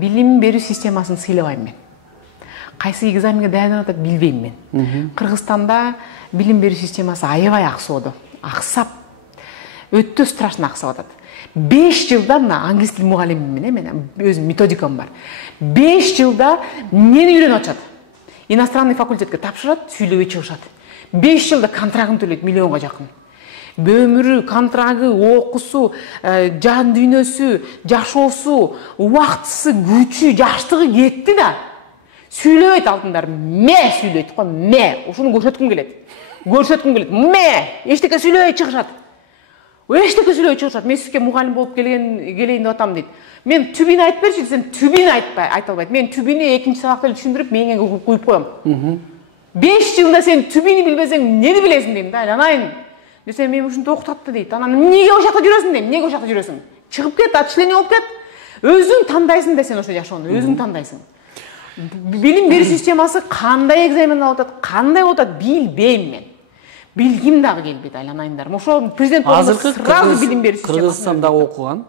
Билим берүү системасын сыйлабайм мен. Кайсы экзаменге даярданып атат билбейм мен. Кыргызстанда билим берүү системасы аябай аксоодо. Аксап, өтө страшно аксап атат. 5 жылда англис тил мугалимимин, мен өзүм методикам бар. 5 жылда эмнени үйрөнүп атышат? Иностранный факультетке тапшырат, сүйлөбөй чыгышат. 5 жылда контрагын төлөйт миллионго жакын. Өмүрү, контрагы, окуусу, жан дүйнөсү, жашоосу, убактысы, күчү, жаштыгы кетти да. Сүйлөбөйт алтындар, сүйлөйт го, ушуну көрсөткүм келет. Эчтеке сүйлөбөй чыгышат. Мен сизге мугалим болуп келейин деп атам дейт. Мен түбүн айтып берчи десем, түбүн айта албайт. Мен түбүнү экинчи сабакта эле түшүндүрүп, мээңе куюп коем. 5 жылда сен түбүнү билбесең, эмнени билесиң дейм да, айланайын. Десем, мен ушинтип окутат да дейт. Анан эмнеге ошол жакта жүрөсүң дейм, эмнеге ошол жакта жүрөсүң? Чыгып кет, отчление болуп кет. Өзүң тандайсың да сен ошо жашоону, өзүң тандайсың. Билим берүү системасы кандай экзамен алып атат, кандай болуп атат билбейм мен. Билгим дагы келбейт, айланайындар. Ошо президент болсо сразу билим берүү системасы. Кыргызстанда окуган